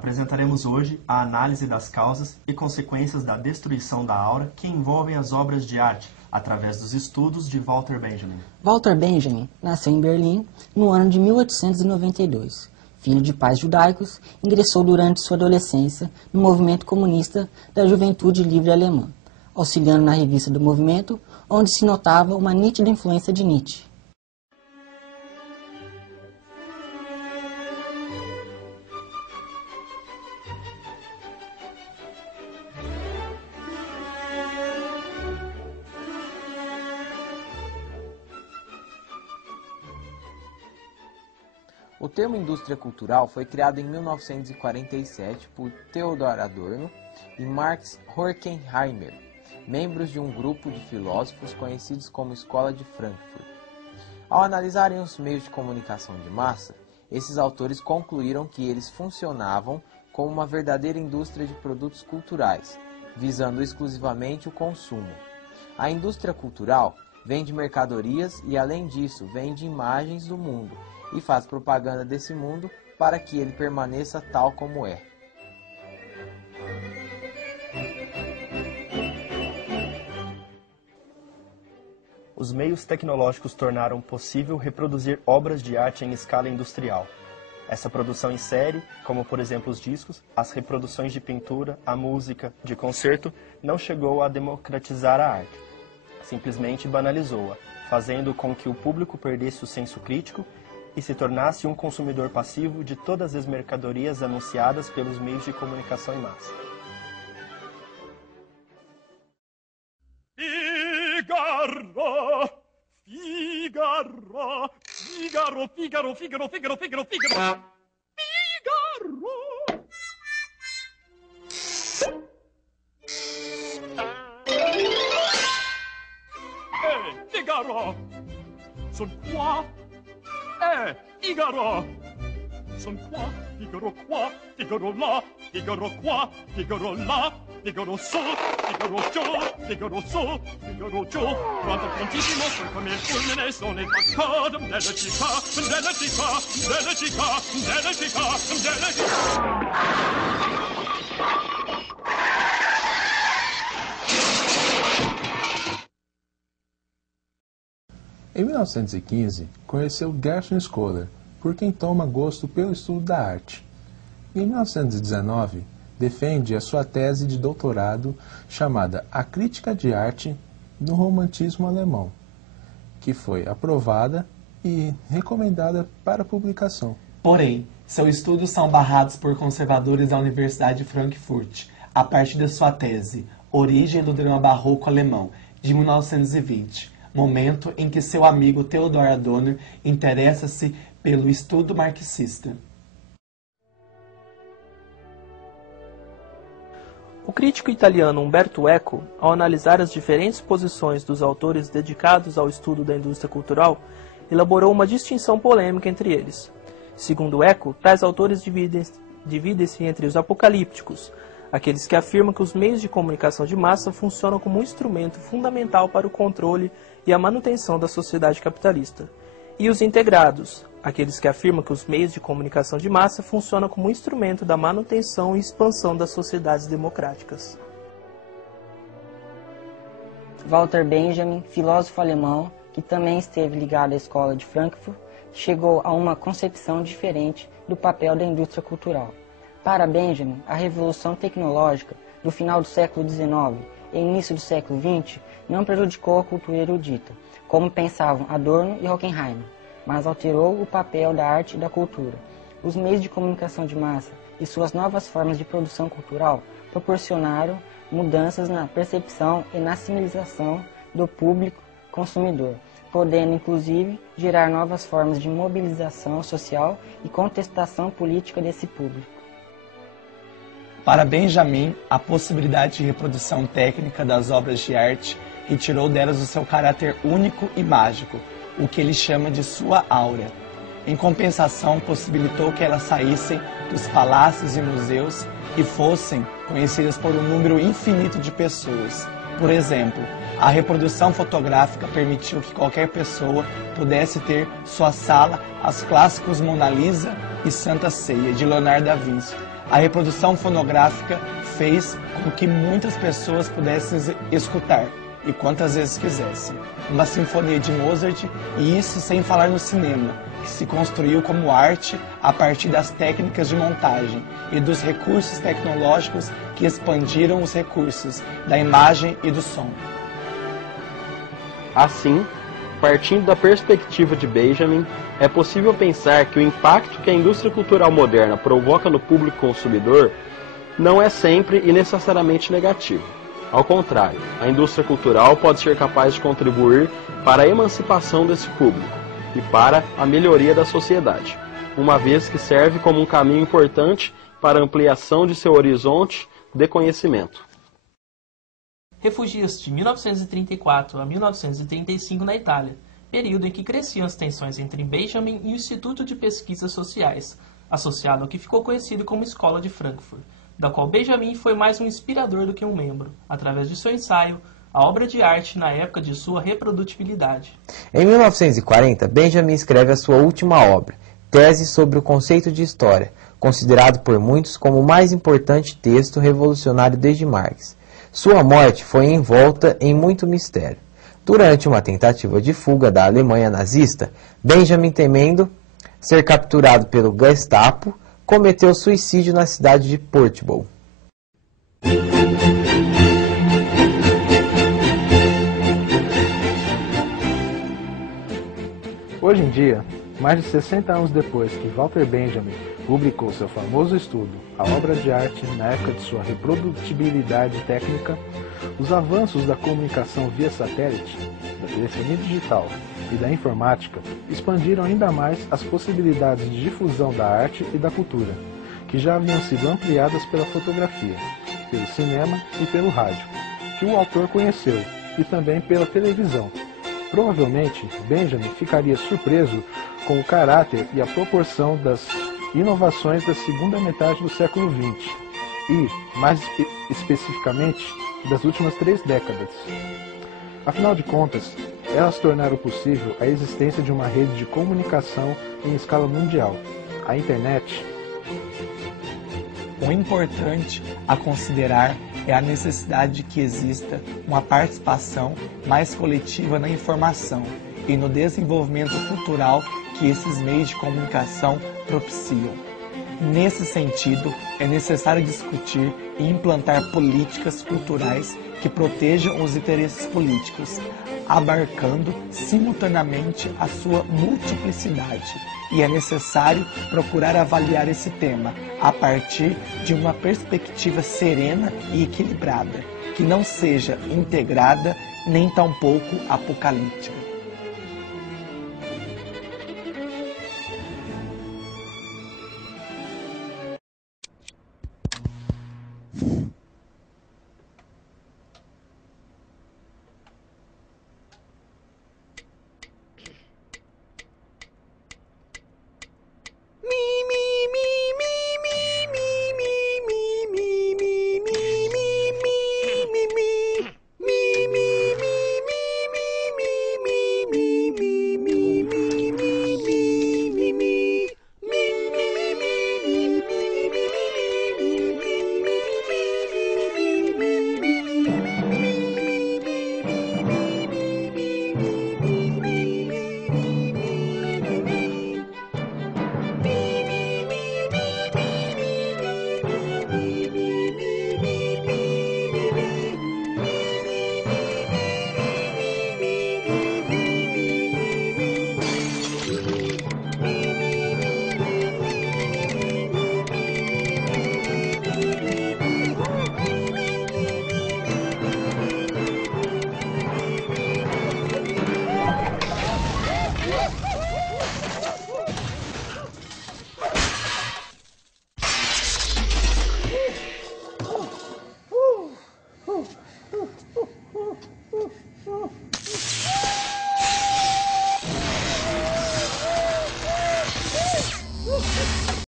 Apresentaremos hoje a análise das causas e consequências da destruição da aura que envolvem as obras de arte, através dos estudos de Walter Benjamin. Walter Benjamin nasceu em Berlim no ano de 1892. Filho de pais judaicos, ingressou durante sua adolescência no movimento comunista da Juventude Livre Alemã, auxiliando na revista do movimento, onde se notava uma nítida influência de Nietzsche. O termo indústria cultural foi criado em 1947 por Theodor Adorno e Max Horkheimer, membros de um grupo de filósofos conhecidos como Escola de Frankfurt. Ao analisarem os meios de comunicação de massa, esses autores concluíram que eles funcionavam como uma verdadeira indústria de produtos culturais, visando exclusivamente o consumo. A indústria cultural vende mercadorias e, além disso, vende imagens do mundo, e faz propaganda desse mundo para que ele permaneça tal como é. Os meios tecnológicos tornaram possível reproduzir obras de arte em escala industrial. Essa produção em série, como por exemplo os discos, as reproduções de pintura, a música, de concerto, não chegou a democratizar a arte. Simplesmente banalizou-a, fazendo com que o público perdesse o senso crítico e se tornasse um consumidor passivo de todas as mercadorias anunciadas pelos meios de comunicação em massa. Figaro, Figaro, Figaro, Figaro, Figaro, Figaro, Figaro, Figaro, Figaro, son quoi? Figaro! Son quoi? Figaro quoi? Figaro là? Figaro quoi? Figaro là? Figaro so? Figaro giù? Figaro so? Figaro giù? Quanto prontissimo sono come il fulmine, sono il d'accordo della città, della città, della città, della città, della città. Em 1915, conheceu Gershon Scholler, por quem toma gosto pelo estudo da arte. Em 1919, defende a sua tese de doutorado chamada A Crítica de Arte no Romantismo Alemão, que foi aprovada e recomendada para publicação. Porém, seus estudos são barrados por conservadores da Universidade de Frankfurt, a partir da sua tese Origem do Drama Barroco Alemão, de 1920, momento em que seu amigo Theodor Adorno interessa-se pelo estudo marxista. O crítico italiano Umberto Eco, ao analisar as diferentes posições dos autores dedicados ao estudo da indústria cultural, elaborou uma distinção polêmica entre eles. Segundo Eco, tais autores dividem-se entre os apocalípticos, aqueles que afirmam que os meios de comunicação de massa funcionam como um instrumento fundamental para o controle e a manutenção da sociedade capitalista, e os integrados, aqueles que afirmam que os meios de comunicação de massa funcionam como um instrumento da manutenção e expansão das sociedades democráticas. Walter Benjamin, filósofo alemão, que também esteve ligado à Escola de Frankfurt, chegou a uma concepção diferente do papel da indústria cultural. Para Benjamin, a revolução tecnológica do final do século XIX e início do século XX não prejudicou a cultura erudita, como pensavam Adorno e Horkheimer, mas alterou o papel da arte e da cultura. Os meios de comunicação de massa e suas novas formas de produção cultural proporcionaram mudanças na percepção e na civilização do público consumidor, podendo inclusive gerar novas formas de mobilização social e contestação política desse público. Para Benjamin, a possibilidade de reprodução técnica das obras de arte retirou delas o seu caráter único e mágico, o que ele chama de sua aura. Em compensação, possibilitou que elas saíssem dos palácios e museus e fossem conhecidas por um número infinito de pessoas. Por exemplo, a reprodução fotográfica permitiu que qualquer pessoa pudesse ter sua sala as clássicos Mona Lisa e Santa Ceia, de Leonardo da Vinci, A reprodução fonográfica fez com que muitas pessoas pudessem escutar, e quantas vezes quisessem, uma sinfonia de Mozart, e isso sem falar no cinema, que se construiu como arte a partir das técnicas de montagem e dos recursos tecnológicos que expandiram os recursos da imagem e do som. Assim, partindo da perspectiva de Benjamin, é possível pensar que o impacto que a indústria cultural moderna provoca no público consumidor não é sempre e necessariamente negativo. Ao contrário, a indústria cultural pode ser capaz de contribuir para a emancipação desse público e para a melhoria da sociedade, uma vez que serve como um caminho importante para a ampliação de seu horizonte de conhecimento. Refugia-se de 1934 a 1935 na Itália, período em que cresciam as tensões entre Benjamin e o Instituto de Pesquisas Sociais, associado ao que ficou conhecido como Escola de Frankfurt, da qual Benjamin foi mais um inspirador do que um membro, através de seu ensaio, a obra de arte na época de sua reprodutibilidade. Em 1940, Benjamin escreve a sua última obra, Tese sobre o Conceito de História, considerado por muitos como o mais importante texto revolucionário desde Marx. Sua morte foi envolta em muito mistério. Durante uma tentativa de fuga da Alemanha nazista, Benjamin, temendo ser capturado pelo Gestapo, cometeu suicídio na cidade de Portbou. Hoje em dia, mais de 60 anos depois que Walter Benjamin publicou seu famoso estudo, A Obra de Arte na época de sua reprodutibilidade técnica, os avanços da comunicação via satélite, da telefonia digital e da informática expandiram ainda mais as possibilidades de difusão da arte e da cultura, que já haviam sido ampliadas pela fotografia, pelo cinema e pelo rádio, que o autor conheceu, e também pela televisão. Provavelmente, Benjamin ficaria surpreso com o caráter e a proporção das inovações da segunda metade do século XX e, mais especificamente, das últimas 3 décadas. Afinal de contas, elas tornaram possível a existência de uma rede de comunicação em escala mundial, a internet. O importante a considerar é a necessidade de que exista uma participação mais coletiva na informação e no desenvolvimento cultural que esses meios de comunicação propiciam. Nesse sentido, é necessário discutir e implantar políticas culturais que protejam os interesses políticos, abarcando simultaneamente a sua multiplicidade. E é necessário procurar avaliar esse tema a partir de uma perspectiva serena e equilibrada, que não seja integrada nem tampouco apocalíptica.